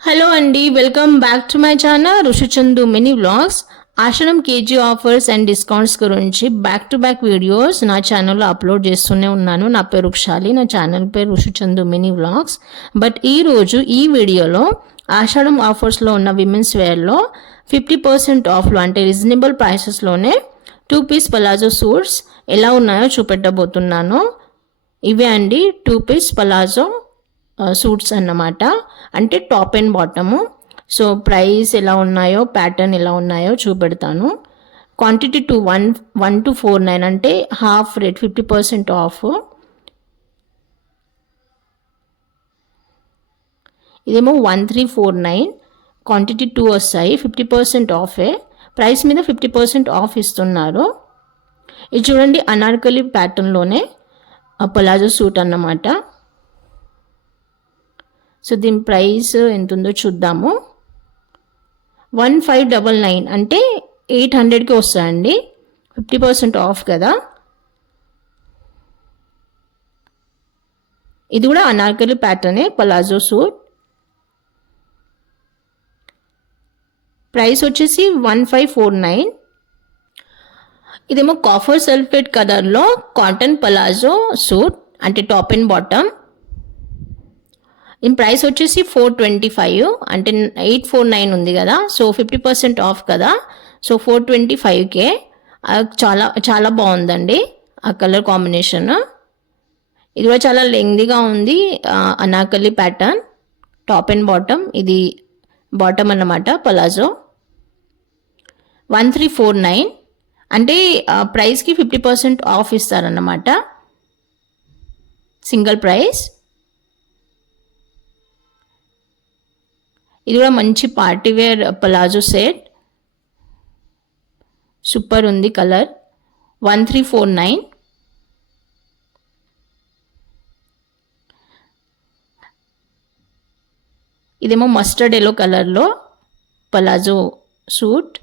Hello అండి, welcome back to my channel Rushichandu mini vlogs. ఆషాఢం కేజీ ఆఫర్స్ అండ్ డిస్కౌంట్స్ గురించి బ్యాక్ టు బ్యాక్ వీడియోస్ నా ఛానల్లో అప్లోడ్ చేస్తూనే ఉన్నాను. నా పేరు రుక్షాలి, నా ఛానల్ పేరు రుషిచందు మినీ వ్లాగ్స్. బట్ ఈరోజు ఈ వీడియోలో ఆషాఢం ఆఫర్స్లో ఉన్న విమెన్స్ వేర్లో 50% ఆఫ్లో అంటే రీజనబుల్ ప్రైసెస్లోనే 2 పీస్ పలాజో సూట్స్ ఎలా ఉన్నాయో చూపెట్టబోతున్నాను. ఇవే అండి 2 పీస్ పలాజో సూట్స్ అన్నమాట. అంటే top and bottom. So price ఎలా ఉన్నాయో, ప్యాటర్న్ ఎలా ఉన్నాయో చూపెడతాను. క్వాంటిటీ 1249 అంటే హాఫ్ రేట్ 50% ఆఫ్. ఇదేమో 1349, క్వాంటిటీ 2 వస్తాయి, 50% ఆఫే. ప్రైస్ మీద 50% ఆఫ్ ఇస్తున్నారు. ఇది చూడండి, అనార్కలి ప్యాటర్న్లోనే పలాజో సూట్ అన్నమాట. సో దీని ప్రైస్ ఎంత ఉందో చూద్దాము. 1599 అంటే 800కి వస్తాయండి, 50% ఆఫ్ కదా. ఇది కూడా అనార్కలి ప్యాటర్నే, పలాజో సూట్. ప్రైస్ వచ్చేసి 1549. ఇదేమో కాఫర్ సల్ఫేట్ కలర్లో కాటన్ పలాజో సూట్ అంటే టాప్ అండ్ బాటమ్. దీని ప్రైస్ వచ్చేసి 425 అంటే 849 ఉంది కదా. సో 50% ఆఫ్ కదా. సో 425కే. చాలా చాలా బాగుందండి ఆ కలర్ కాంబినేషన్. ఇది కూడా చాలా లెంగ్దీగా ఉంది. Anarkali pattern, top and bottom. ఇది బాటమ్ అన్నమాట పలాజో. 1349 అంటే ప్రైస్కి 50% ఆఫ్ ఇస్తారన్నమాట, సింగిల్ ప్రైస్. ఇది కూడా మంచి పార్టీవేర్ పలాజో సెట్, సూపర్ ఉంది కలర్. 1349. ఇదేమో మస్టర్డ్ ఎల్లో కలర్లో పలాజో సూట్.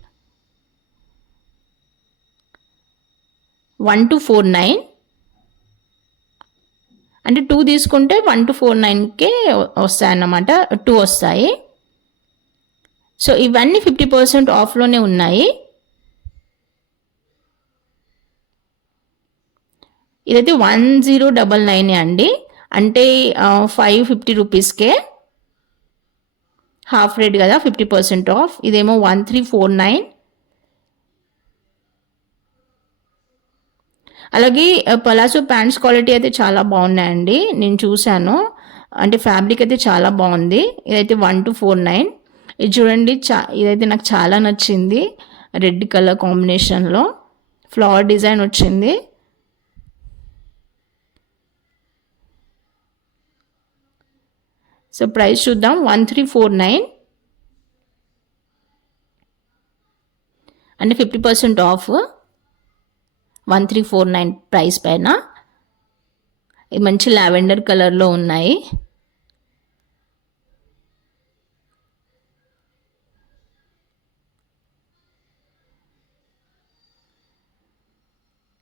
1249 అంటే 2 తీసుకుంటే 1249కే వస్తాయన్నమాట, 2 వస్తాయి. సో ఇవన్నీ 50% ఆఫ్లోనే ఉన్నాయి. ఇదైతే 1099 అండి, అంటే 550 రూపీస్కే, హాఫ్ రేట్ కదా, 50% ఆఫ్. ఇదేమో 1349. అలాగే పలాసో ప్యాంట్స్ క్వాలిటీ అయితే చాలా బాగున్నాయండి, నేను చూశాను. అంటే ఫ్యాబ్రిక్ అయితే చాలా బాగుంది. ఇదైతే 1249. ఇది చూడండి, ఇదైతే నాకు చాలా నచ్చింది. రెడ్ కలర్ కాంబినేషన్లో ఫ్లవర్ డిజైన్ వచ్చింది. సో ప్రైస్ చూద్దాం. 1349 అంటే 50% ఆఫ్. 1349 ప్రైస్ పైన. ఇది మంచి లావెండర్ కలర్లో ఉన్నాయి.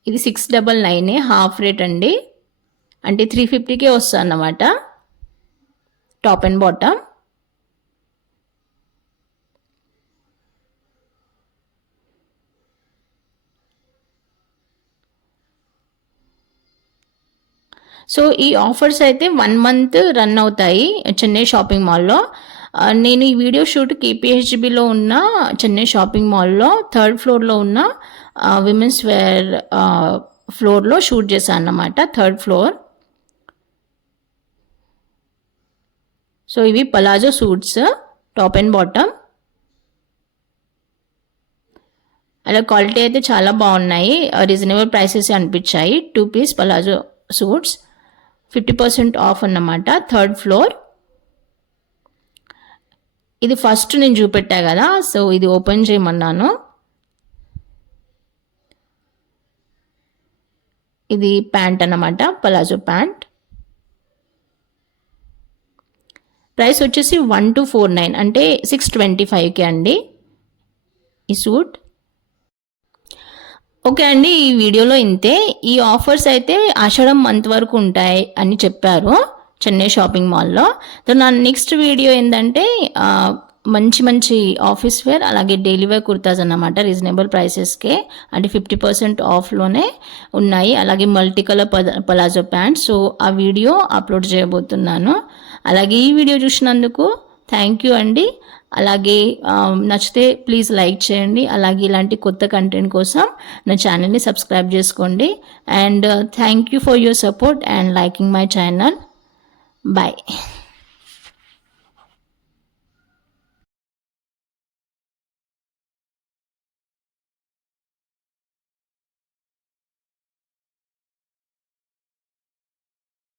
ఇది 699, హాఫ్ రేట్ అండి, అంటే 350కే వస్తుంది అన్నమాట, టాప్ అండ్ బాటమ్. సో ఈ ఆఫర్స్ అయితే 1 మంత్ రన్ అవుతాయి చెన్నై షాపింగ్ మాల్లో. నేను ఈ వీడియో షూట్ కేపీహెచ్బిలో ఉన్న చెన్నై షాపింగ్ మాల్లో 3rd ఫ్లోర్లో ఉన్న విమెన్స్ వేర్ ఫ్లోర్లో షూట్ చేశాను అన్నమాట, 3rd ఫ్లోర్. సో ఇవి palazzo suits, top and bottom. అలా క్వాలిటీ అయితే చాలా బాగున్నాయి, రీజనబుల్ ప్రైసెస్ అనిపించాయి. 2 పీస్ పలాజో సూట్స్ 50% ఆఫ్ అన్నమాట, 3rd ఫ్లోర్. ఇది ఫస్ట్ నేను చూపెట్టా కదా, సో ఇది ఓపెన్ చేయమన్నాను. ఇది ప్యాంట్ అన్నమాట, పలాజో ప్యాంట్. ప్రైస్ వచ్చేసి 1249 అంటే 625కే అండి ఈ సూట్. ఓకే అండి, ఈ వీడియోలో ఇంతే. ఈ ఆఫర్స్ అయితే ఆషాఢం మంత్ వరకు ఉంటాయి అని చెప్పారు చెన్నై షాపింగ్ మాల్లో. సో నా నెక్స్ట్ వీడియో ఏంటంటే మంచి మంచి ఆఫీస్ వేర్ అలాగే డైలీ వేర్ కుర్తాస్ అన్నమాట. రీజనబుల్ ప్రైసెస్కే అంటే 50% ఆఫ్లోనే ఉన్నాయి. అలాగే multi colour palazzo pants. So ఆ వీడియో అప్లోడ్ చేయబోతున్నాను. అలాగే ఈ వీడియో చూసినందుకు థ్యాంక్ యూ అండి. అలాగే నచ్చితే ప్లీజ్ లైక్ చేయండి. అలాగే ఇలాంటి కొత్త కంటెంట్ కోసం నా ఛానల్ని సబ్స్క్రైబ్ చేసుకోండి. And thank you for your support and liking my channel. Bye.